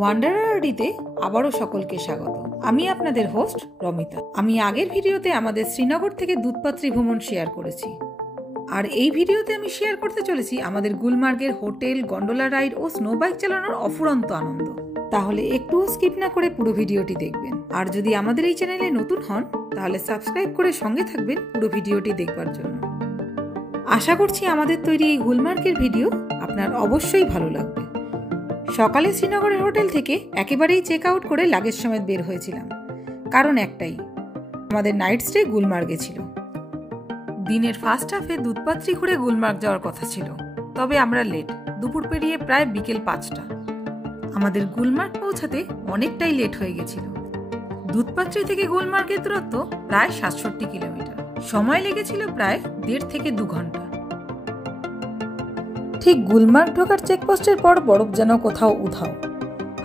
ওয়ান্ডারারডিতে আবারও সকলকে স্বাগত। আমি আপনাদের হোস্ট রমিতা। আমি আগের ভিডিওতে আমাদের শ্রীনগর থেকে দুধপাত্রী ভ্রমণ শেয়ার করেছি, আর এই ভিডিওতে আমি শেয়ার করতে চলেছি আমাদের গুলমার্গের হোটেল, গন্ডোলা রাইড ও স্নো বাইক চালানোর অফুরন্ত আনন্দ। তাহলে একটুও স্কিপ না করে পুরো ভিডিওটি দেখবেন। আর যদি আমাদের এই চ্যানেলে নতুন হন তাহলে সাবস্ক্রাইব করে সঙ্গে থাকবেন পুরো ভিডিওটি দেখবার জন্য। আশা করছি আমাদের তৈরি এই গুলমার্গের ভিডিও আপনার অবশ্যই ভালো লাগবে। সকালে শ্রীনগরের হোটেল থেকে একেবারেই চেক আউট করে লাগেজ সমেত বের হয়েছিলাম, কারণ একটাই, আমাদের নাইট স্টে গুলমার্গে ছিল। দিনের ফার্স্ট হাফে দুধপাত্রী ঘুরে গুলমার্গ যাওয়ার কথা ছিল, তবে আমরা লেট, দুপুর পেরিয়ে প্রায় বিকেল 5টা। আমাদের গুলমার্গ পৌঁছাতে অনেকটাই লেট হয়ে গেছিল। দুধপাত্রী থেকে গুলমার্গের দূরত্ব প্রায় 67 কিলোমিটার, সময় লেগেছিল প্রায় 1.5 থেকে 2 ঘন্টা। ঠিক গুলমার্গ ঢোকার চেকপোস্টের পর বরফ যেন কোথাও উধাও।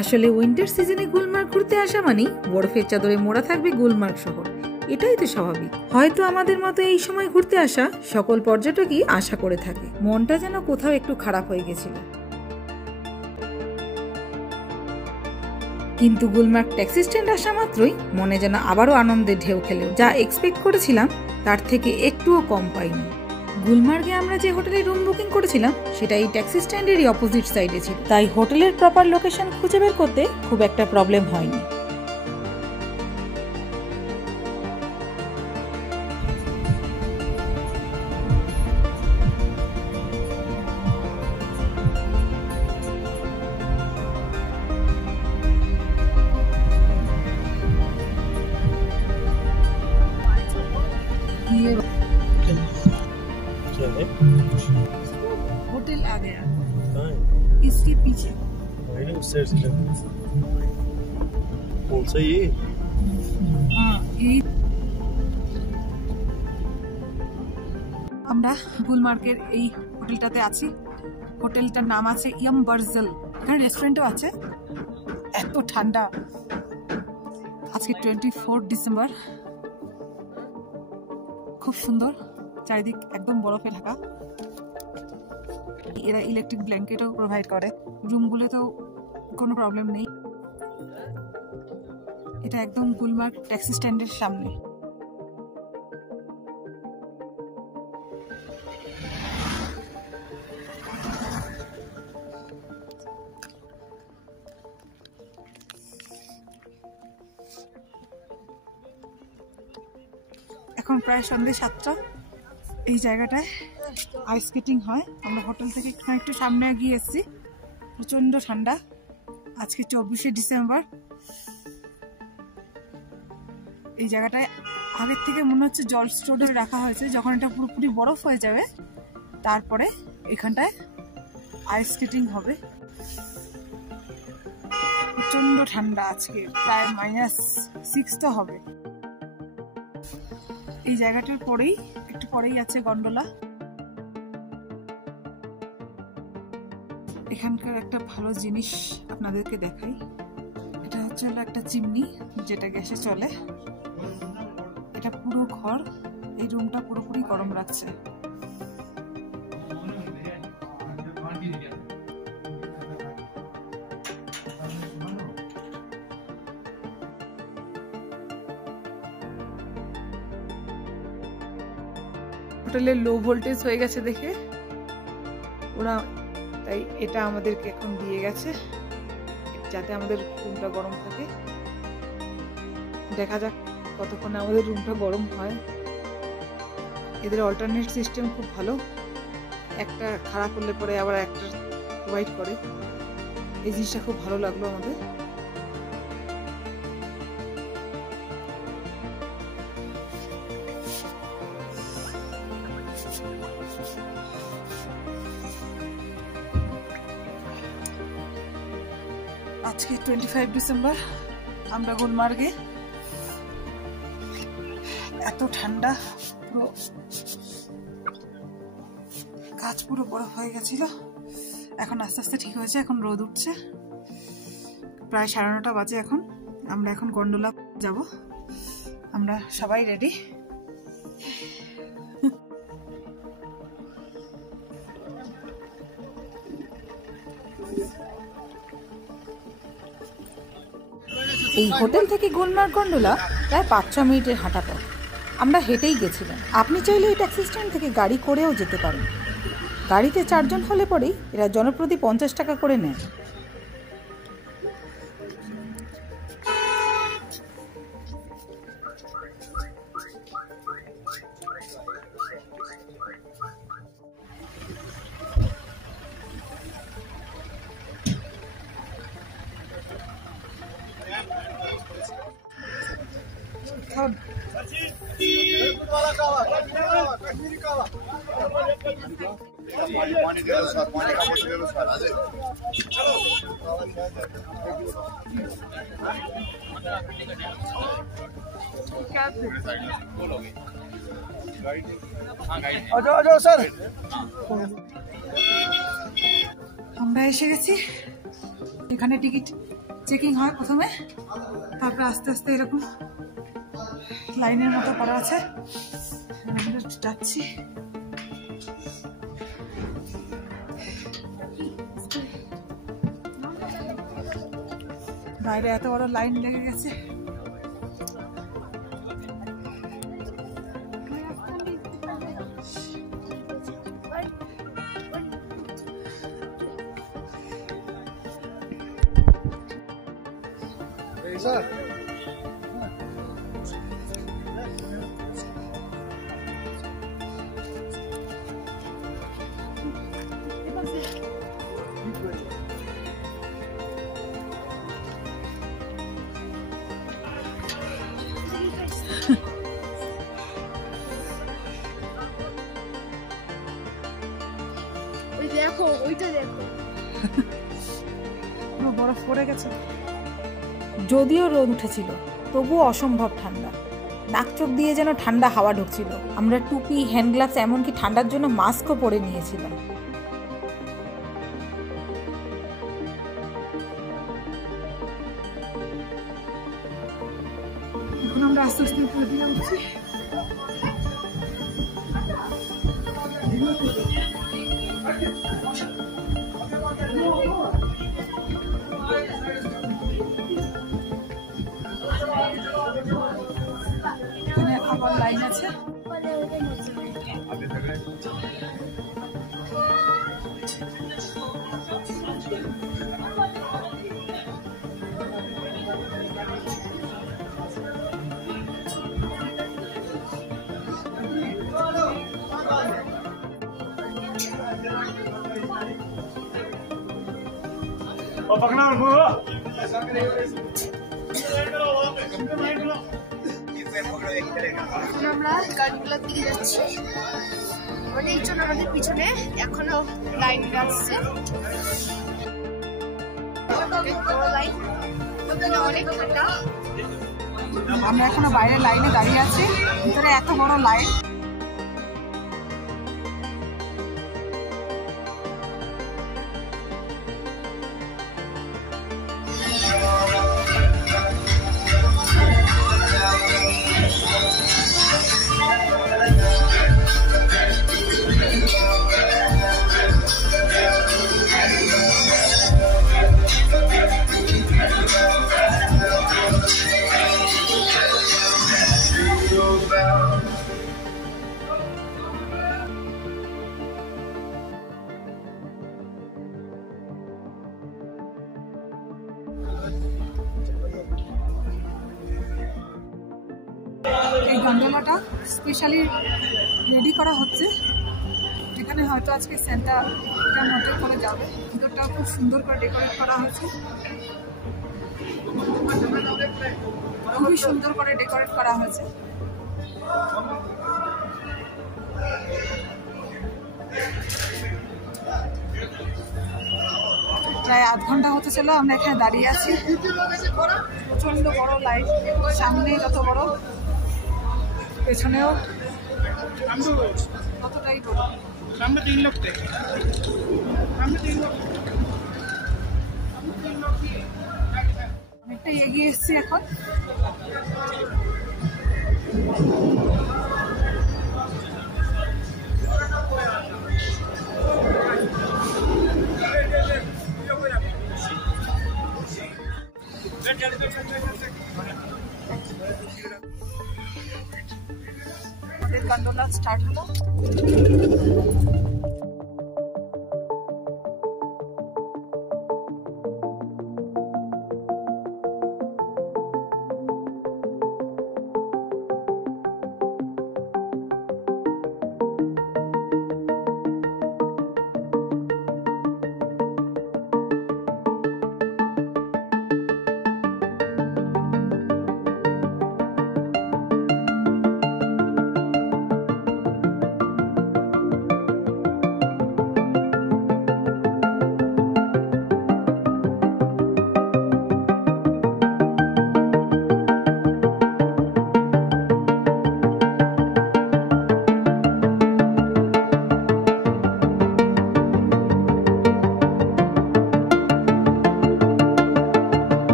আসলে উইন্টার সিজনে গুলমার্গ ঘুরতে আসা মানেই বরফের চাদরে মোড়া থাকবে গুলমার্গ শহর, এটাই তো স্বাভাবিক। হয়তো আমাদের মতো এই সময় ঘুরতে আসা সকল পর্যটকই আশা করে থাকে। মনটা যেন কোথাও একটু খারাপ হয়ে গেছিল। কিন্তু গুলমার্গ ট্যাক্সি স্ট্যান্ড আসা মাত্রই মনে যেন আবারও আনন্দের ঢেউ খেলেও। যা এক্সপেক্ট করেছিলাম তার থেকে একটুও কম পাইনি। গুলমার্গে আমরা যে হোটেলে রুম বুকিং করেছিলাম সেটা এই ট্যাক্সি স্ট্যান্ডেরই অপোজিট সাইডে ছিল, তাই হোটেলের প্রপার লোকেশন খুঁজে বের করতে খুব একটা প্রবলেম হয়নি। होटल आ गया, इसके पीछे उस साइड से कौन सा ये? हाँ, यही। আমরা গুলমার্গের এই হোটেলটাতে আছি। হোটেলটার নাম আছে ইয়াম বার্জেল। এখানে রেস্টুরেন্টও আছে। এত ঠান্ডা। আজকে 24 ডিসেম্বর। খুব সুন্দর, চারিদিক একদম বরফে ঢাকা। এরা ইলেকট্রিক ব্ল্যাঙ্কেটও প্রোভাইড করে। রুমগুলোতেও কোনো প্রবলেম নেই। এটা একদম গুলমার্গ ট্যাক্সি স্ট্যান্ডের সামনে। এখন প্রায় সন্ধ্যে 7টা। এই জায়গাটায় আইস স্কেটিং হয়। আমরা হোটেল থেকে একটু সামনে গিয়ে এসেছি। প্রচণ্ড ঠান্ডা। আজকে 24শে ডিসেম্বর। এই জায়গাটায় আগের থেকে মনে হচ্ছে জল স্টোরে রাখা হয়েছে। যখন এটা পুরোপুরি বরফ হয়ে যাবে তারপরে এখানটায় আইস স্কেটিং হবে। প্রচণ্ড ঠান্ডা, আজকে প্রায় -6 তো হবে। এই জায়গাটার পরেই একটু পরেই আছে গন্ডোলা। এখানকার একটা ভালো জিনিস আপনাদেরকে দেখাই। এটা হচ্ছে একটা চিমনি, যেটা গ্যাসে চলে। এটা পুরো ঘর, এই রুমটা পুরোপুরি গরম রাখছে। হোটেলের লো ভোল্টেজ হয়ে গেছে দেখে ওরা, তাই এটা আমাদেরকে এখন দিয়ে গেছে যাতে আমাদের রুমটা গরম থাকে। দেখা যাক কতক্ষণে আমাদের রুমটা গরম হয়। এদের অল্টারনেট সিস্টেম খুব ভালো, একটা খারাপ করলে পরে আবার একটা প্রোভাইড করে। এই জিনিসটা খুব ভালো লাগলো আমাদের। আজকে 25 ডিসেম্বর। আমরা গুলমার্গে। এত ঠান্ডা, পুরো গাছ পুরো বরফ হয়ে গেছিল। এখন আস্তে আস্তে ঠিক হয়েছে। এখন রোদ উঠছে। প্রায় 9:30 বাজে এখন। আমরা এখন গন্ডোলা যাব। আমরা সবাই রেডি। এই হোটেল থেকে গুলমার্গ গন্ডোলা প্রায় 5-6 মিনিটের হাঁটা পথ। আমরা হেঁটেই গেছিলাম। আপনি চাইলে এই ট্যাক্সি স্ট্যান্ড থেকে গাড়ি করেও যেতে পারেন। গাড়িতে 4 জন হলে পরেই এরা জনপ্রতি 50 টাকা করে নেয়। আমরা এসে গেছি। এখানে টিকিট চেকিং হয় প্রথমে, তারপর আস্তে আস্তে এরকম লাইনের মতো করা আছে। আমরা যাচ্ছি। বাইরে এত বড় লাইন লেগে গেছে। দেখো ওইটা দেখো, বরফ পড়ে গেছে। যদিও রোদ উঠেছিল তবুও অসম্ভব ঠান্ডা। নাক চোখ দিয়ে যেন ঠান্ডা হাওয়া ঢুকছিল। আমরা টুপি, হ্যান্ড গ্লাভস, এমনকি ঠান্ডার জন্য মাস্কও পরে নিয়েছিলাম। এখন আমরা আস্তে আস্তে উপরে দিয়ে উঠছি। এখানে আবার লাইন আছে। আমরা গাড়িগুলোর দিকে যাচ্ছি। অনেকজন আমাদের পিছনে এখনো লাইন আসছে। অনেক ঠান্ডা। আমরা এখনো বাইরে লাইনে দাঁড়িয়ে আছি। ভিতরে এত বড় লাইন। এই গন্ডোলাটা স্পেশালি রেডি করা হচ্ছে। এখানে হয়তো আজকে সেন্টাটার মতো করে যাবে। ভিতরটাও খুব সুন্দর করে ডেকোরেট করা হয়েছে। খুবই সুন্দর করে ডেকোরেট করা হয়েছে। প্রায় আধ ঘন্টা হতে চলো আমরা এখানে দাঁড়িয়ে আছি। প্রচন্ড বড় লাইট, সামনে যত বড় পেছনেও ততটাই বড়। সামনে 3 লোক থেকে অনেকটাই এগিয়ে এসছি এখন। আমাদের গন্ডোলা স্টার্ট হলো।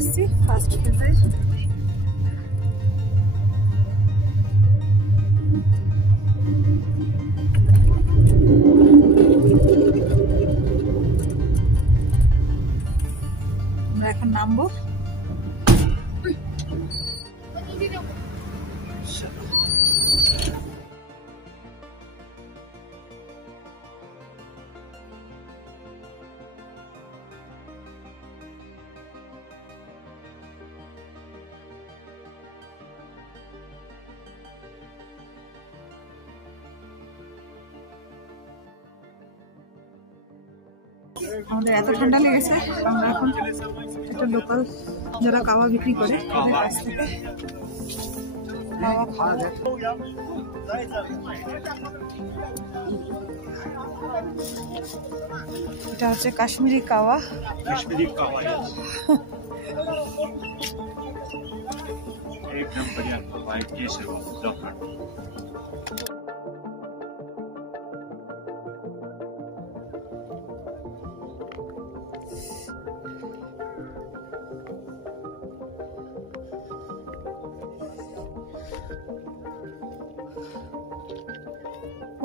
এসেছি ফার্স্ট ফেজে। আমরা এখন নামবো। আমাদের এত ঠান্ডা লেগেছে, আমরা এখন একটা লোকাল যারা কাওয়া বিক্রি করে তাদের কাছ থেকে কাওয়া খাওয়া যায়। এটা হচ্ছে কাশ্মীরি কাওয়া। कश्मीरी कावा एकदम बढ़िया वाइट केसर डॉक्टर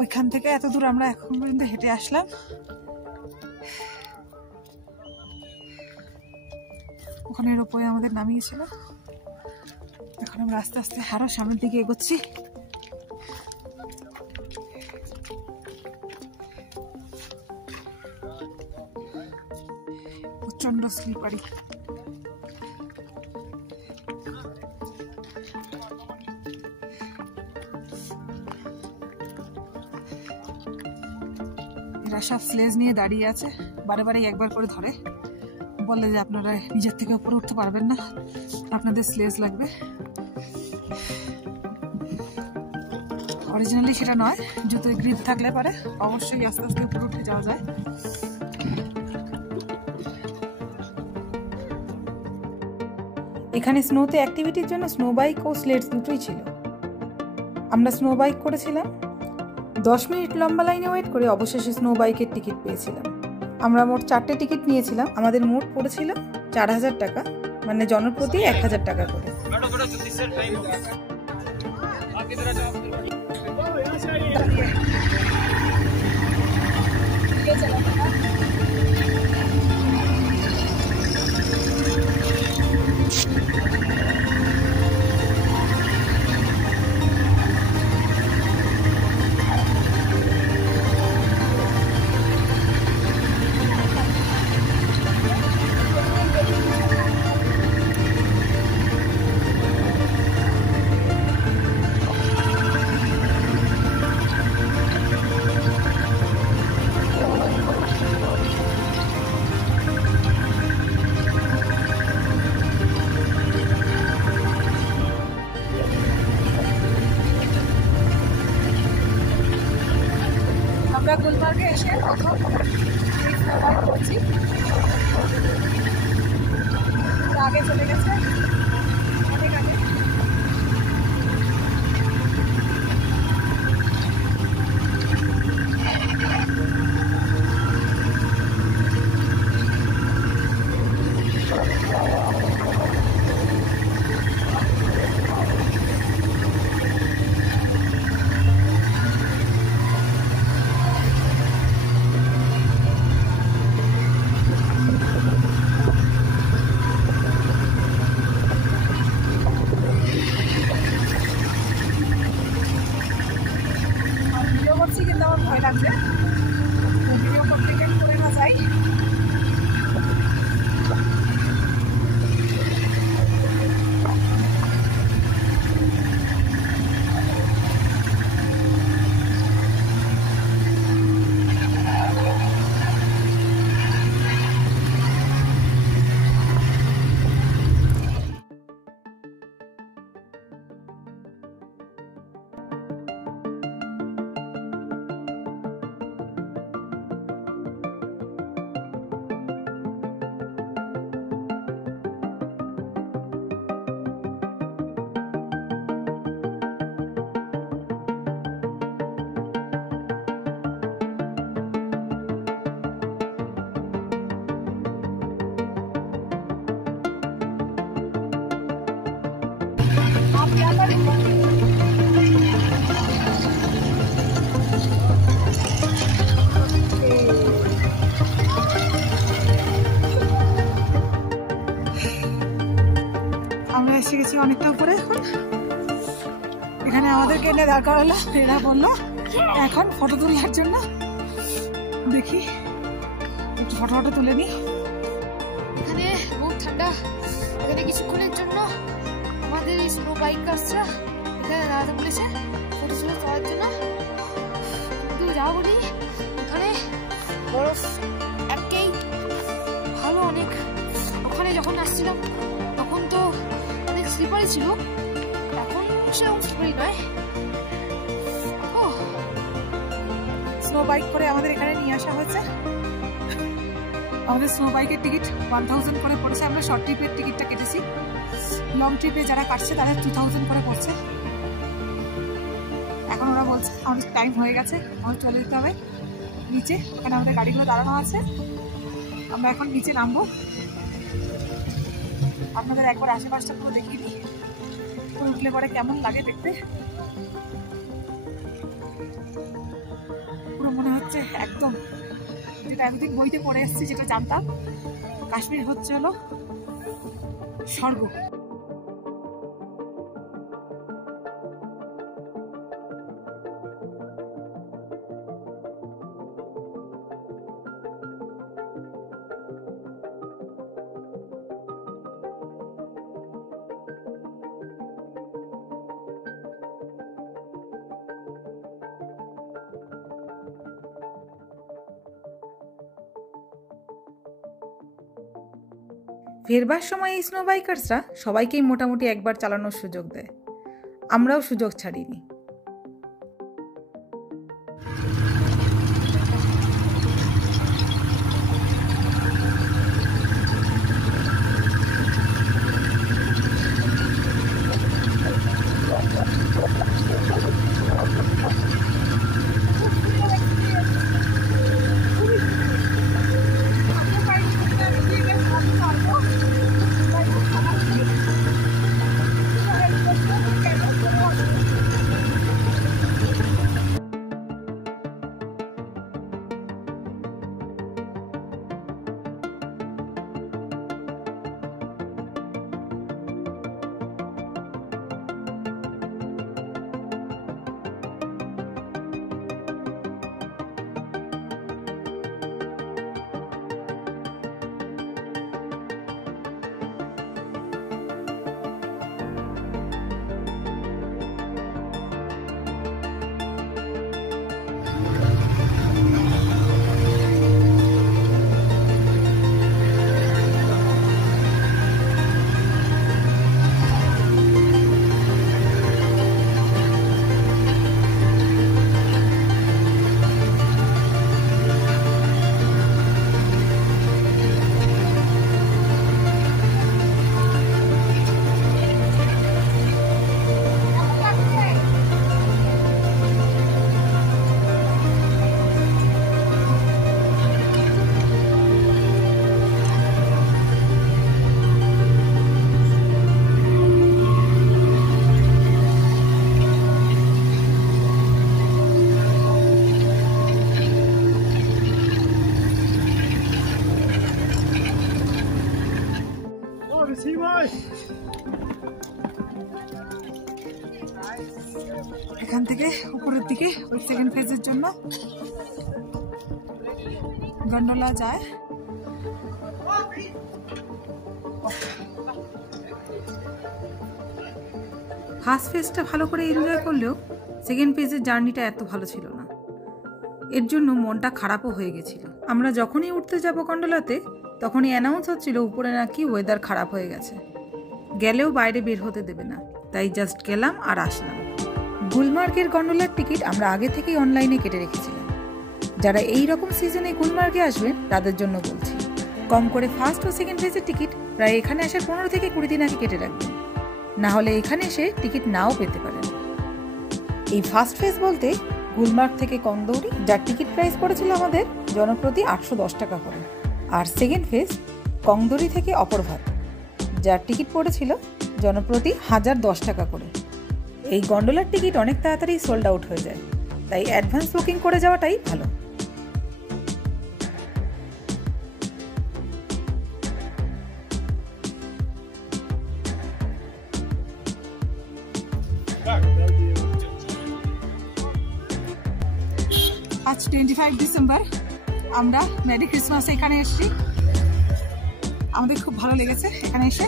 ওইখান থেকে এত দূর আমরা এখন পর্যন্ত হেঁটে আসলাম। ওখানে রোপওয়ে আমাদের নামিয়েছিল। এখন আমরা আস্তে আস্তে আরো সামনের দিকে এগোচ্ছি। প্রচন্ড স্লিপারি। এরা সব স্লেজ নিয়ে দাঁড়িয়ে আছে, বারে বারে একবার করে ধরে, বলে যে আপনারা নিজের থেকে উপরে উঠতে পারবেন না, আপনাদের স্লেজ লাগবে। অরিজিনালি সেটা নয়, জুতোয় গ্রিপ থাকলে পারে অবশ্যই আস্তে আস্তে উপরে উঠে যাওয়া যায়। এখানে স্নোতে অ্যাক্টিভিটির জন্য স্নো বাইক ও স্লেডস দুটোই ছিল। আমরা স্নো বাইক করেছিলাম। 10 মিনিট লম্বা লাইনে ওয়েট করে অবশেষে স্নো বাইকের টিকিট পেয়েছিলাম। আমরা মোট 4টে টিকিট নিয়েছিলাম। আমাদের মোট পড়েছিল 4000 টাকা, মানে জনপ্রতি 1000 টাকা করে। আমরা গুলমার্গে এসে প্রথম করছি, আগে চলে গেছে অনেক আগে। কিন্তু আমার ভয় লাগছে, ভিডিও কমপ্লিট করে না যাই। আমরা এসে গেছি অনেকটা উপরে। এখন এখানে আমাদেরকে এনে দাঁড় করালো, এরা বললো এখন ফটো তোলার জন্য। দেখি একটু ফটো তুলে নি। এখানে বহুত ঠান্ডা, এখানে কিছুক্ষণের জন্য আমাদের এই স্নো বাইক আসছে, এখানে দাঁড়াতে বলেছে ফটো তুলে তোলার জন্য। কিন্তু যা বলি, এখানে বরফ একেই ভালো অনেক। ওখানে যখন আসছিলাম তখন তো অনেক স্লিপারি ছিল, এখন সেরকম স্লিপারি নয়। স্নো বাইক করে আমাদের এখানে নিয়ে আসা হয়েছে। আমাদের স্নো বাইকের টিকিট 1000 করে পড়েছে। আমরা শর্ট ট্রিপের টিকিটটা কেটেছি, লং ট্রিপে যারা কাটছে তাদের 2000 করে পড়ছে। এখন ওরা বলছে আমাদের টাইম হয়ে গেছে, আমাদের চলে যেতে হবে নিচে। ওখানে আমাদের গাড়িগুলো দাঁড়ানো আছে, আমরা এখন নিচে নামবো। আপনাদের একবার আশেপাশটা পুরো দেখিয়ে দিই, উঠলে পরে কেমন লাগে দেখতে। পুরো মনে হচ্ছে একদম যেটা এতদিন বইতে পড়ে এসেছি, যেটা জানতাম, কাশ্মীর হচ্ছে হলো স্বর্গ। ফেরবার সময় এই স্নো বাইকার্সরা সবাইকেই মোটামুটি একবার চালানোর সুযোগ দেয়, আমরাও সুযোগ ছাড়িনি। এখান থেকে উপরের দিকে ওই সেকেন্ড ফেজের জন্য গন্ডোলা যায়। ফার্স্ট ফেজটা ভালো করে এনজয় করলেও সেকেন্ড ফেজের জার্নিটা এত ভালো ছিল না, এর জন্য মনটা খারাপও হয়ে গেছিল। আমরা যখনই উঠতে যাব গন্ডোলাতে তখনই অ্যানাউন্স হচ্ছিল উপরে নাকি ওয়েদার খারাপ হয়ে গেছে, গেলেও বাইরে বের হতে দেবে না, তাই জাস্ট গেলাম আর আসলাম। গুলমার্গের গন্ডোলার টিকিট আমরা আগে থেকেই অনলাইনে কেটে রেখেছিলাম। যারা এই রকম সিজনে গুলমার্গে আসবেন তাদের জন্য বলছি, কম করে ফার্স্ট ও সেকেন্ড ফেজের টিকিট প্রায় এখানে আসার 15 থেকে 20 দিন আগে কেটে রাখবেন, না হলে এখানে এসে টিকিট নাও পেতে পারেন। এই ফার্স্ট ফেজ বলতে গুলমার্গ থেকে কন্দৌরি, যার টিকিট প্রাইস পড়েছিল আমাদের জনপ্রতি 810 টাকা করে, আর সেকেন্ড ফেজ কংদৌরি থেকে অপরভাত, যার টিকিট পড়েছিল জনপ্রতি 1010 টাকা করে। এই গন্ডোলার টিকিট অনেক তাড়াতাড়ি সোল্ড আউট হয়ে যায়, তাই অ্যাডভান্স বুকিং করে যাওয়াটাই ভালো। আজ 25 ডিসেম্বর, আমরা মেরি ক্রিসমাস এখানে এসেছি। আমাদের খুব ভালো লেগেছে এখানে এসে।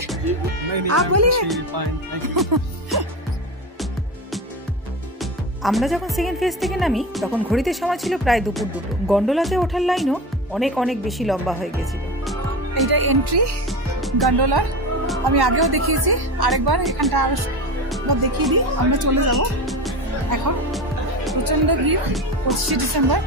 আমরা যখন সেকেন্ড ফেজ থেকে নামি তখন ঘড়িতে সময় ছিল প্রায় দুপুর 2টো। গন্ডোলাতে ওঠার লাইনও অনেক অনেক বেশি লম্বা হয়ে গেছিল। এইটা এন্ট্রি গন্ডোলার, আমি আগেও দেখিয়েছি, আরেকবার এখানটা আরো একবার দেখিয়ে দিই, আমরা চলে যাব এখন। প্রচণ্ড ভিড় 25শে ডিসেম্বর।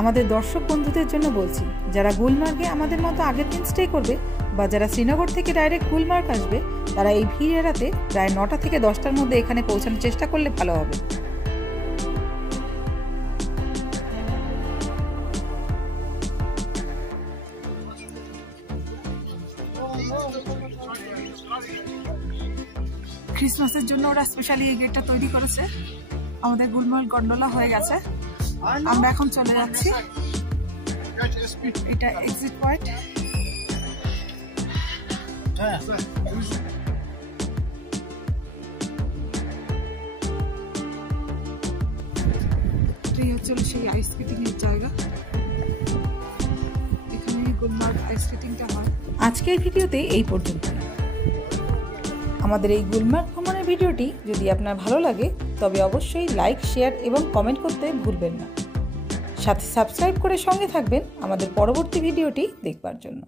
আমাদের দর্শক বন্ধুদের জন্য বলছি, যারা গুলমার্গে আমাদের মতো আগের দিন স্টে করবে বা যারা শ্রীনগর থেকে ডাইরেক্ট গুলমার্গ আসবে, তারা এই ভিড় এড়াতে প্রায় 9টা থেকে 10টার মধ্যে এখানে পৌঁছানোর চেষ্টা করলে ভালো হবে। ক্রিসমাসের জন্য ওরা স্পেশালি এই গেটটা তৈরি করেছে। আমাদের গুলমার্গ গন্ডোলা হয়ে গেছে, আমরা এখন চলে যাচ্ছি। এটা এক্সিট পয়েন্ট। এই হচ্ছে সেই আইস স্কেটিং এর জায়গা, এখানে গুলমার্গ আইস স্কেটিংটা হয়। আজকের ভিডিওতে এই পর্যন্ত। আমাদের এই গুলমার্গ ভ্রমণের ভিডিওটি যদি আপনার ভালো লাগে তবে অবশ্যই লাইক, শেয়ার এবং কমেন্ট করতে ভুলবেন না। সাথে সাবস্ক্রাইব করে সঙ্গে থাকবেন আমাদের পরবর্তী ভিডিওটি দেখবার জন্য।